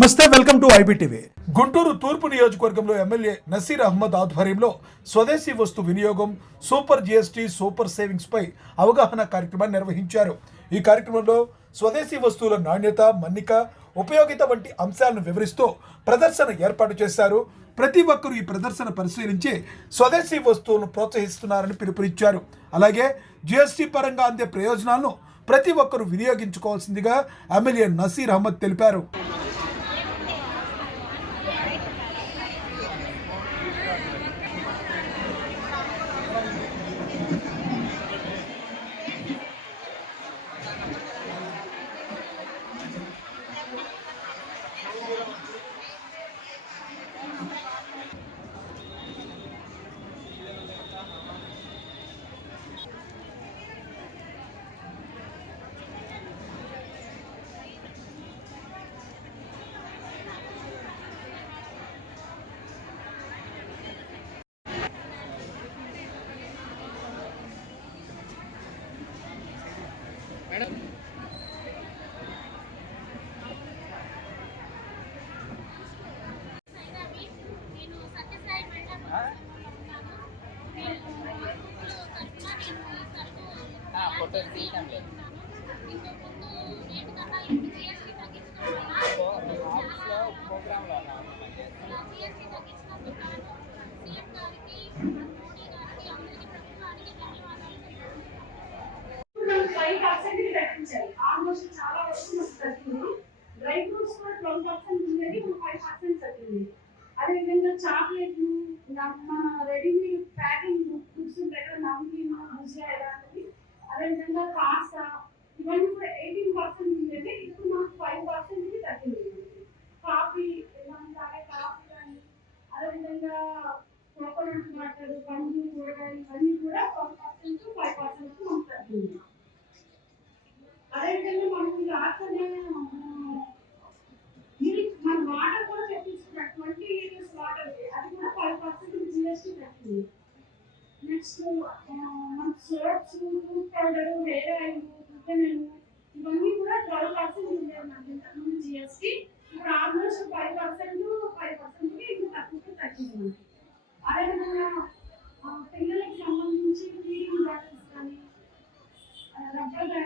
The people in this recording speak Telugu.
నమస్తే, వెల్కమ్ టు ఐబీటీవీ. గుంటూరు తూర్పు నియోజకవర్గంలో ఎమ్మెల్యే నసీర్ అహ్మద్ ఆధ్వర్యంలో స్వదేశీ వస్తు వినియోగం, సూపర్ జీఎస్టీ, సూపర్ సేవింగ్స్ పై అవగాహన కార్యక్రమాన్ని నిర్వహించారు. ఈ కార్యక్రమంలో స్వదేశీ వస్తువుల నాణ్యత, మన్నిక, ఉపయోగిత వంటి అంశాలను వివరిస్తూ ప్రదర్శన ఏర్పాటు చేశారు. ప్రతి ఒక్కరూ ఈ ప్రదర్శన పరిశీలించి స్వదేశీ వస్తువులను ప్రోత్సహిస్తున్నారని పిలుపునిచ్చారు. అలాగే జీఎస్టీ పరంగా అందే ప్రయోజనాలను ప్రతి ఒక్కరూ వినియోగించుకోవాల్సిందిగా ఎమ్మెల్యే నసీర్ అహ్మద్ తెలిపారు. ఆల్మోస్ట్ చాలా వరకు మనకు తగ్గింది. డ్రై ఫ్రూట్స్ కూడా 12% ఉండేది, 5% తగ్గింది. అదేవిధంగా చాక్లెట్లు, మన